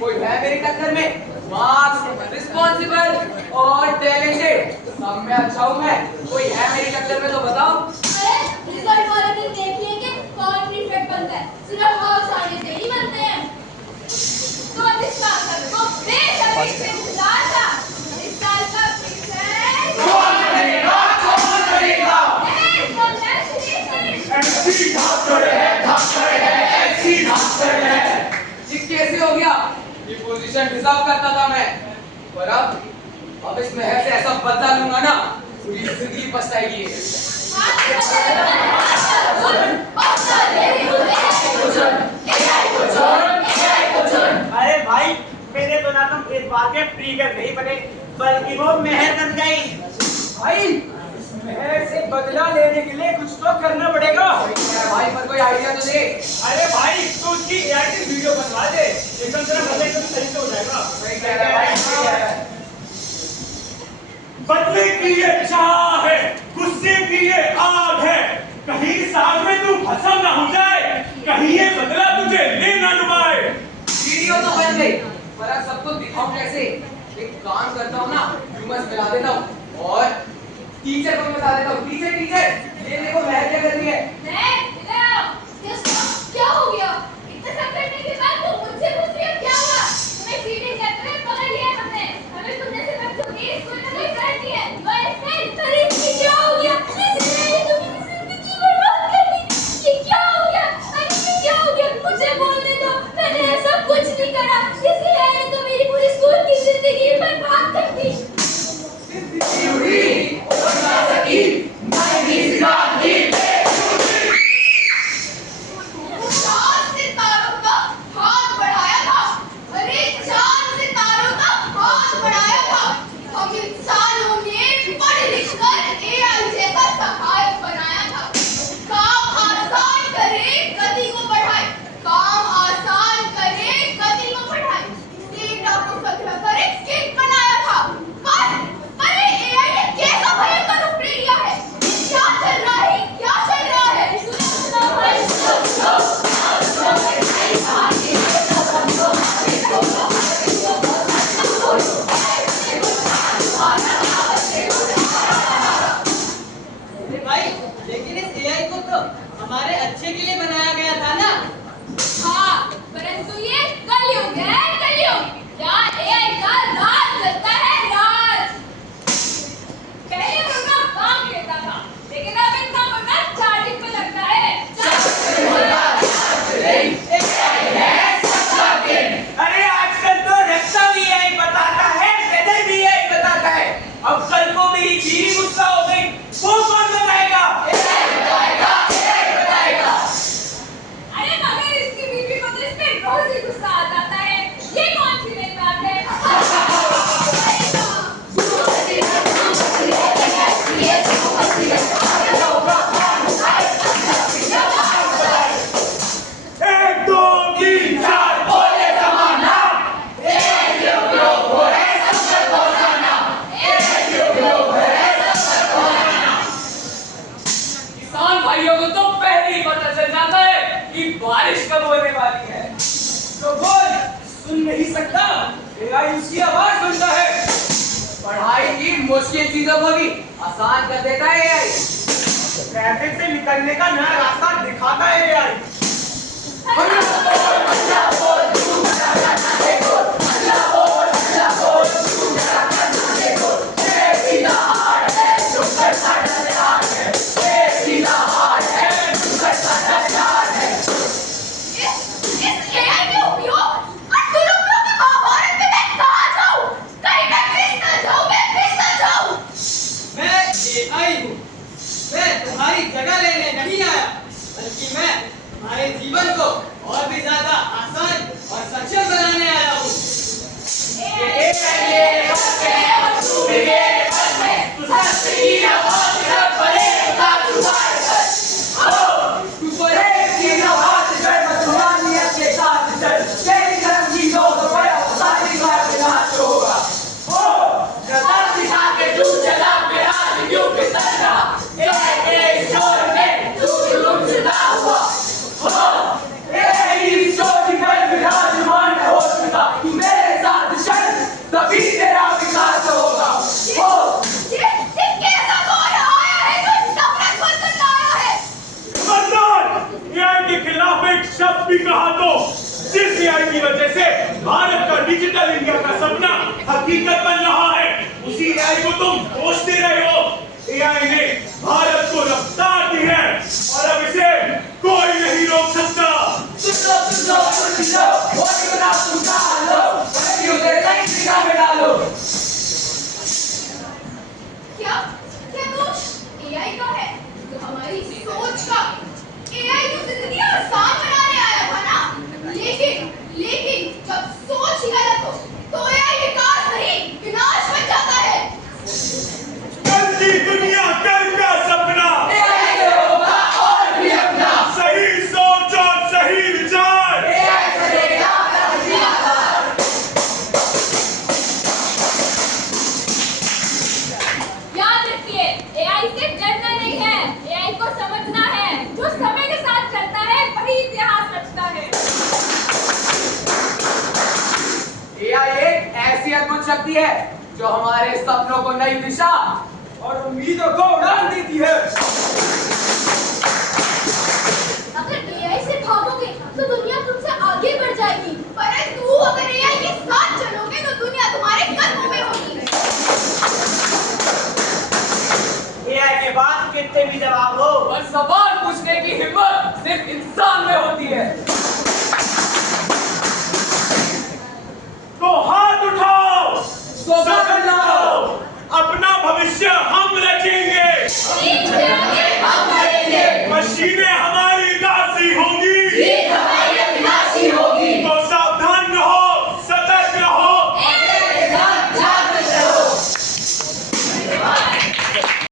कोई है मेरी टक्कर में? मार्क्स, रिस्पॉन्सिबल और टैलेंटेड सब में अच्छा हूँ मैं। कोई है मेरी टक्कर में तो बताओ। अरे रिजल्ट वाले दिन देखिए कि कौन प्रीफेक्ट बनता है। सिर्फ हाउस आने से ही बनते हैं। तो इस साल सबको बेसब्री से इंतजार था। इस साल का प्रीफेक्ट कौन बनेगा? कौन बनेगा? ऐसी डॉक्टर है, ऐसी डॉक्टर है। ये कैसे हो गया? ये पोजीशन डिजर्व करता था मैं, पर अब इस महल से ऐसा बदला लूंगा ना, पूरी जिंदगी पछताएगी। अरे भाई, मेरे तो ना तुम इस बार के प्रीगर नहीं बने, बल्कि वो मेहर बन गई। भाई, इस महल से बदला लेने के लिए कुछ तो करना पड़ेगा। भाई पर कोई आइडिया तो दे। अरे भाई, तू उसकी एआई वीडियो बनवा दे, एकदम तेरा बदले एकदम सही से हो जाएगा। सही कह रहा है भाई। बदले की ये चाह है, गुस्से की ये आग है, कहीं इस आग में तू भस्म ना हो जाए, कहीं ये बदला तुझे ले ना डुबाए। वीडियो तो बन गई, पर अब सबको दिखाऊं कैसे? एक काम करता हूँ ना, ह्यूमस मिला देता हूँ और टीचर को बता देता हूँ। टीचर, ये देखो महल क्या कर रही है। क्या हो गया? इतना सब करने के बाद तुम मुझसे पूछ रही हो क्या हुआ? तुम्हें चीटिंग करते हुए पकड़ लिया हमने। हमें तुमने से बच्चों की स्कूल में नहीं करती है। अरे क्या हो गया? इसने तुम्हें जिंदगी बर्बाद कर दी। ये क्या हो गया? अरे क्या हो गया? मुझे बोलने दो, मैंने ऐसा कुछ नहीं करा। इसलिए तो मेरी पूरी स्कूल की जिंदगी बर्बाद कर दी। हमारे अच्छे के लिए बनाया गया था ना। हाँ, परंतु ये कलयुग है, कलयुग। यहाँ एआई का राज चलता है, राज। पहले मुर्गा काम लेता था, लेकिन अब इनका मुर्गा चार्जिंग पे लगता है। अरे आजकल तो रक्षा भी एआई बताता है, वेदर भी एआई बताता है। अब कल को मेरी बीवी गुस्सा हो गई, वो कौन बताएगा? अरे मगर इसकी बीवी को तो इस पे रोज ही गुस्सा आ जाता है। ये कौन सी नई बात है? एक दो तीन चार बोले जमाना, एक युग हो है सब को जाना, एक युग है सब को जाना। किसान भाइयों को तो पहले ही पता चल जाता है कि बारिश कब होने वाली है। तो बोल, सुन नहीं सकता? एआई उसकी आवाज सुनता है। पढ़ाई की मुश्किल चीजों को भी आसान कर देता है एआई। ट्रैफिक से निकलने का नया रास्ता दिखाता है एआई। मैं तुम्हारी जगह लेने नहीं आया, बल्कि मैं तुम्हारे जीवन को और भी जिस एआई की वजह से भारत का डिजिटल इंडिया का सपना हकीकत बन रहा है, उसी एआई को तुम दोष दे रहे हो। एआई ने भारत को रफ्तार दी है और अब इसे कोई नहीं रोक सकता। क्या क्या दोष एआई का है? तो हमारी सोच का। एआई तो जिंदगी आसान बनाने आया था ना। लेकिन जब सोच ही गलत हो तो एआई विकास नहीं विनाश बन जाता है। कल की दुनिया कल का सपना, एआई से होगा और भी अपना। सही सोच और सही विचार, एआई करेगा अपनी आधार। याद रखिए, एआई से डरना नहीं है, एआई को समझना है। जो समय के साथ चलता है वही इतिहास रचता है। एआई एक ऐसी अद्भुत शक्ति है जो हमारे सपनों को नई दिशा और उम्मीदों को उड़ान देती है। अगर एआई से भागोगे तो दुनिया तुमसे आगे बढ़ जाएगी, परंतु अगर एआई के साथ चलोगे तो दुनिया तुम्हारे कदमों में होगी। एआई के बाद कितने भी जवाब हो, और सवाल पूछने की हिम्मत सिर्फ इंसान में होती है।